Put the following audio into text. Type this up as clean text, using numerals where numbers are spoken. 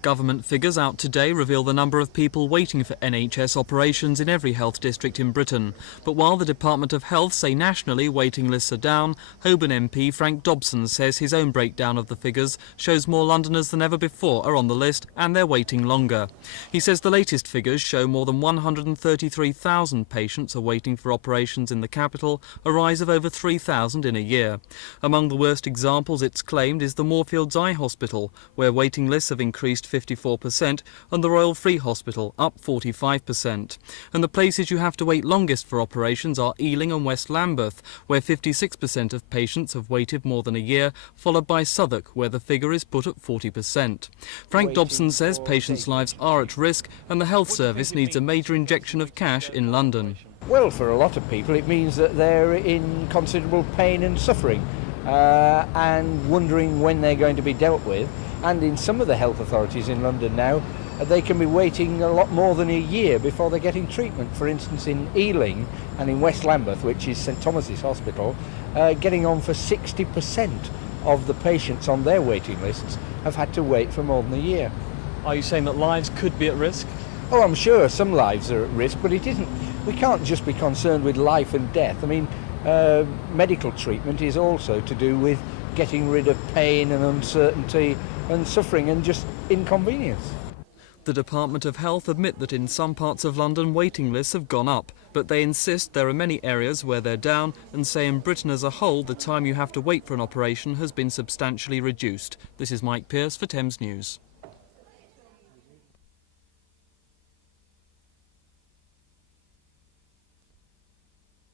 Government figures out today reveal the number of people waiting for NHS operations in every health district in Britain. But while the Department of Health say nationally waiting lists are down, Holborn MP Frank Dobson says his own breakdown of the figures shows more Londoners than ever before are on the list and they're waiting longer. He says the latest figures show more than 133,000 patients are waiting for operations in the capital, a rise of over 3,000 in a year. Among the worst examples, it's claimed, is the Moorfields Eye Hospital, where waiting lists have increased 54%, and the Royal Free Hospital up 45%. And the places you have to wait longest for operations are Ealing and West Lambeth, where 56% of patients have waited more than a year, followed by Southwark, where the figure is put at 40%. Frank Dobson says patients' lives are at risk and the health service needs a major injection of cash in London. Well, for a lot of people it means that they're in considerable pain and suffering and wondering when they're going to be dealt with. And in some of the health authorities in London now, they can be waiting a lot more than a year before they're getting treatment. For instance, in Ealing and in West Lambeth, which is St Thomas's Hospital, getting on for 60% of the patients on their waiting lists have had to wait for more than a year. Are you saying that lives could be at risk? Oh, I'm sure some lives are at risk, but it isn't. We can't just be concerned with life and death. I mean, medical treatment is also to do with getting rid of pain and uncertainty and suffering and just inconvenience. The Department of Health admit that in some parts of London waiting lists have gone up, but they insist there are many areas where they're down and say in Britain as a whole the time you have to wait for an operation has been substantially reduced. This is Mike Pearce for Thames News.